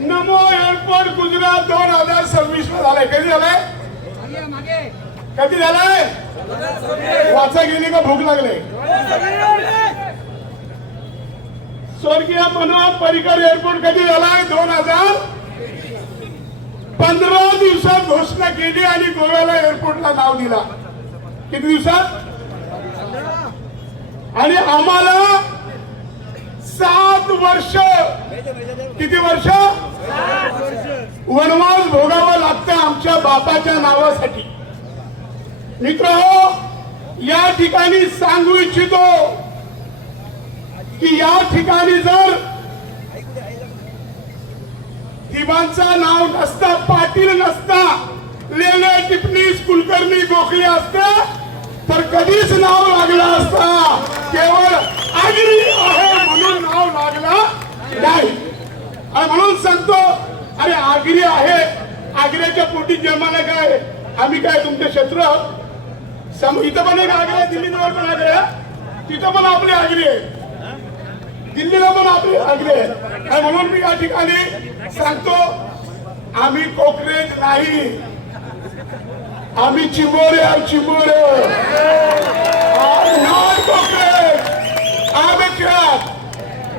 नमो airport Gujarat 2026 ला झालाय. कधी झालाय? कधी झालाय? वाचा गेली का भूक लागले? स्वर्गीय मनोहर पर्रिकर एअरपोर्ट कधी झालाय? 2015 दिवसात घोषणा केली आणि गोव्याला एअरपोर्टला नाव दिला. किती दिवसात? आणि आम्हाला 7 वर्ष, किती वर्ष वनवास भोगावं लागतं आमच्या बापाच्या नावासाठी. मित्रहो, या ठिकाणी सांगू इच्छितो की या ठिकाणी जर दिबांचा नाव नसता, पाटील नसता, लेले टिपणीस कुलकर्णी गोखले असते तर कधीच नाव लागला असता. केवळ आगरी आहे म्हणून नाव लागला नाही. आणि म्हणून सांगतो, अरे आगरी आहे, आग्र्याच्या पोटी जन्माला काय आम्ही काय तुमचे शत्रू आहोत? इथं पण एक आग्रा, दिल्लीजवळ पण आग्रा, तिथं पण आपली आगरी आहे, दिल्लीला पण आपली आगरी आहे. आणि म्हणून मी या ठिकाणी सांगतो, आम्ही कोकरेज नाही, आम्ही चिंबोरे आहोत. चिंबोरे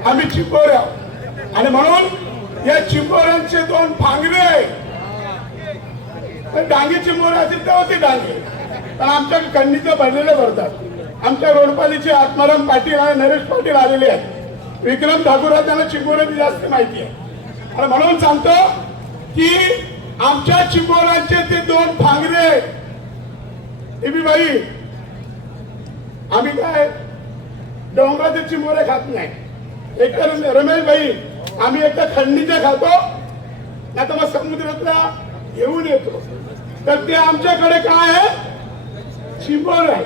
आम्ही चिंबोरे आहोत. आणि म्हणून या चिंबोऱ्यांचे 2 फांगरे, डांगे चिंबोरे असतील तेव्हा ते डांगे, पण आमच्या खंडीचं भरलेले भरतात. आमच्या रोडपालीचे आत्माराम पाटील आणि नरेश पाटील आलेले आहेत. विक्रम ठाकूर त्यांना चिंबोऱ्याची जास्त माहिती आहे. आणि म्हणून सांगतो की आमच्या चिंबोऱ्यांचे ते 2 फांगरे, एबी बाई, आम्ही काय डोंगराचे चिंबोरे खात नाही. एक तर रमेश भाई, आम्ही एक तर खंडीचे खातो, नाही तर मग समुद्रातला घेऊन येतो. तर ते आमच्याकडे काय आहे? चिंबोर आहे,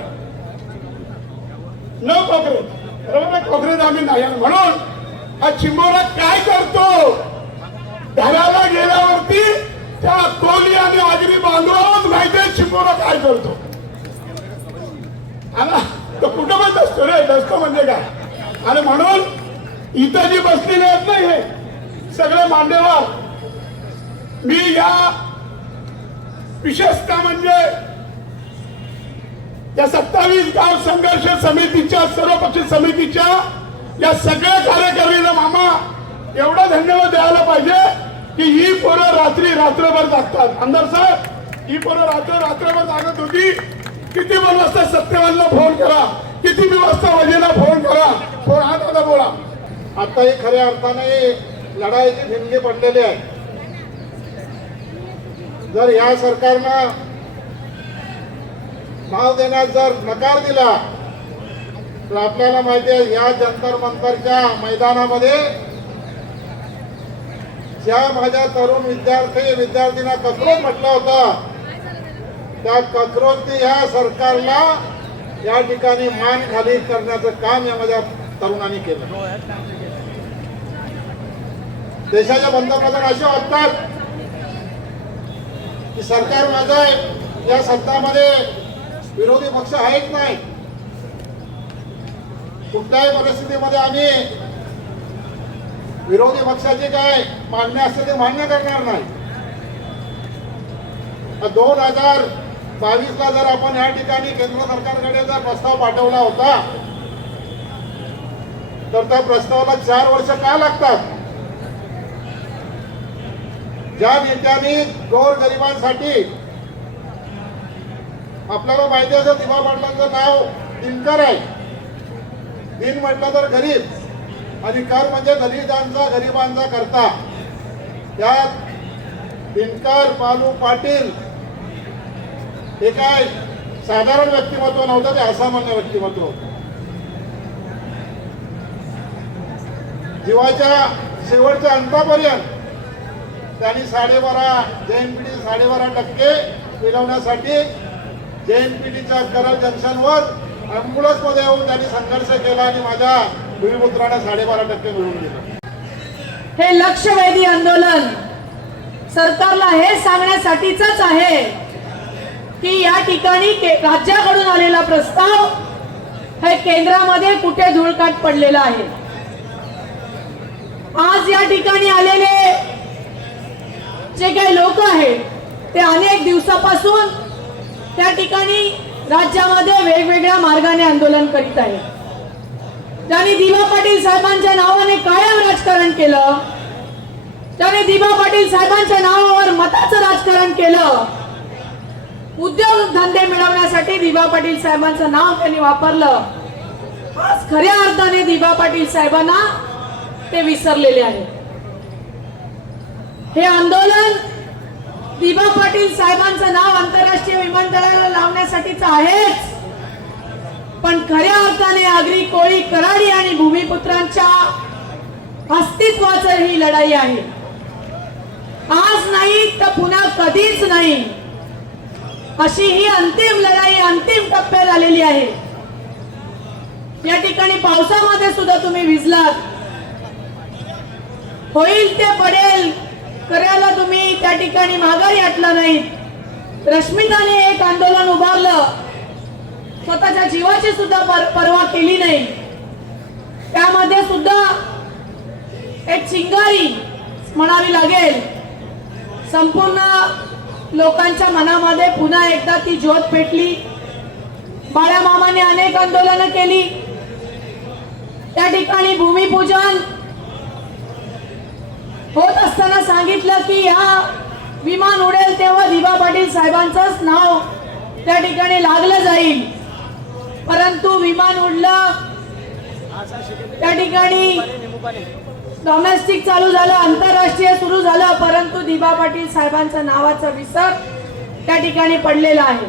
न कोकरेज. बरोबर, कोकरेज आम्ही नाही. म्हणून हा चिंबोरा काय करतो? घराला गेल्यावरती त्या कोली आणि आगरी बांधवाच माहिती चिंबोरा काय करतो. तो कुटुंबात असतो रे, नसतो म्हणजे काय. आणि म्हणून इथं जी बसलेले आहेत ना, हे सगळे मांडेवार, मी या विशेषतः म्हणजे या 27 गाव संघर्ष समितीच्या, सर्वपक्षीय समितीच्या या सगळ्या कार्यकारिणीला मामा एवढा धन्यवाद द्यायला पाहिजे की ही पोरं रात्रभर जागतात. आमदार साहेब, ही पोरं रात्रभर जागत होती. किती पण वाजता सत्यवानला फोन करा, किती बी वाजता वजेला फोन करा. फोन हा दादा बोला. आता ही खऱ्या अर्थाने लढाईचे ठिणगे पडलेले आहे. जर या सरकारनं नाव देण्यास जर नकार दिला तर आपल्याला माहिती आहे, या जंतर मंतरच्या मैदानामध्ये ज्या माझ्या तरुण विद्यार्थींना कक्रोच म्हटलं होतं, त्या कक्रोचने या सरकारला या ठिकाणी मान खाली करण्याचं काम या माझ्या तरुणांनी केलं. देशाचे पंतप्रधान असे वाटतात की सरकार माझं आहे, या सत्तामध्ये विरोधी पक्ष आहेच नाही. कुठल्याही परिस्थितीमध्ये आम्ही विरोधी पक्षाची काय मागणी असते ते मान्य करणार नाही. 2022 ला जर आपण या ठिकाणी केंद्र सरकारकडे जर प्रस्ताव पाठवला होता तर त्या प्रस्तावाला 4 वर्ष का लागतात? ज्या नेत्यांनी गोरगरिबांसाठी, आपल्याला माहिती आहे दिवा पाटलांचं नाव दिनकर आहे, दिन म्हटलं तर गरीब आणि कर म्हणजे दलितांचा, गरिबांचा करता. त्यात दिनकर बालू पाटील हे काय साधारण व्यक्तिमत्व नव्हतं, ते असामान्य व्यक्तिमत्व होतं. जीवाच्या शेवटच्या अंतापर्यंत त्यांनी 12.5 JNPT 12.5% मिळवण्यासाठी JNPTच्या करल जंक्शनवर अँब्युलन्स मध्ये येऊन त्यांनी संघर्ष केला आणि माझ्या भूमिपुत्राने 12.5% मिळवून दिलं. हे लक्षवेधी आंदोलन सरकारला हे सांगण्यासाठीच आहे की या ठिकाणी राज्याकडून आलेला प्रस्ताव हे केंद्रामध्ये कुठे धुळकाट पडलेला आहे. आज या ठिकाणी आलेले अनेक दिवसापासून त्या ठिकाणी राज्यामध्ये वेगवेगळ्या मार्गाने आंदोलन करीत आहे. ज्यांनी दिवा पाटील साहेबांच्या नावाने कायम राजकारण केलं, ज्याने दिवा पाटील साहेबांच्या नावावर मताचं राजकारण केलं, उद्योग धंदे मिळवण्यासाठी दिवा पाटील साहेबांचं नाव त्यांनी वापरलं, आज खऱ्या अर्थाने दिवा पाटील साहेबांना ते विसरलेले आहे. हे आंदोलन दिवा पाटील साहेबांचं नाव आंतरराष्ट्रीय विमानतळाला लावण्यासाठीच आहेच, पण खऱ्या अर्थाने आगरी, कोळी, कराडी आणि भूमिपुत्रांच्या अस्तित्वाची ही लढाई आहे. आज नाही तर पुन्हा कधीच नाही, अशी ही अंतिम लढाई अंतिम टप्प्यात आलेली आहे. या ठिकाणी पावसामध्ये सुद्धा तुम्ही भिजलात, होईल ते पडेल करायला तुम्ही त्या ठिकाणी माघारी हटला नाही. रश्मिताने एक आंदोलन उभारलं, स्वतःच्या जीवाची सुद्धा पर्वा केली नाही. त्यामध्ये सुद्धा एक चिंगारी म्हणावी लागेल, संपूर्ण लोकांच्या मनामध्ये पुन्हा एकदा ती ज्योत पेटली. बाळामामाने अनेक आंदोलनं केली, त्या ठिकाणी भूमिपूजन होत असताना सांगितलं की या विमान उडेल तेव्हा दिवा पाटील साहेबांचंच नाव त्या ठिकाणी लागलं जाईल. परंतु विमान उडलं, त्या ठिकाणी डोमेस्टिक चालू झालं, आंतरराष्ट्रीय सुरू झालं, परंतु दिवा पाटील साहेबांच्या नावाचा विसर त्या ठिकाणी पडलेला आहे.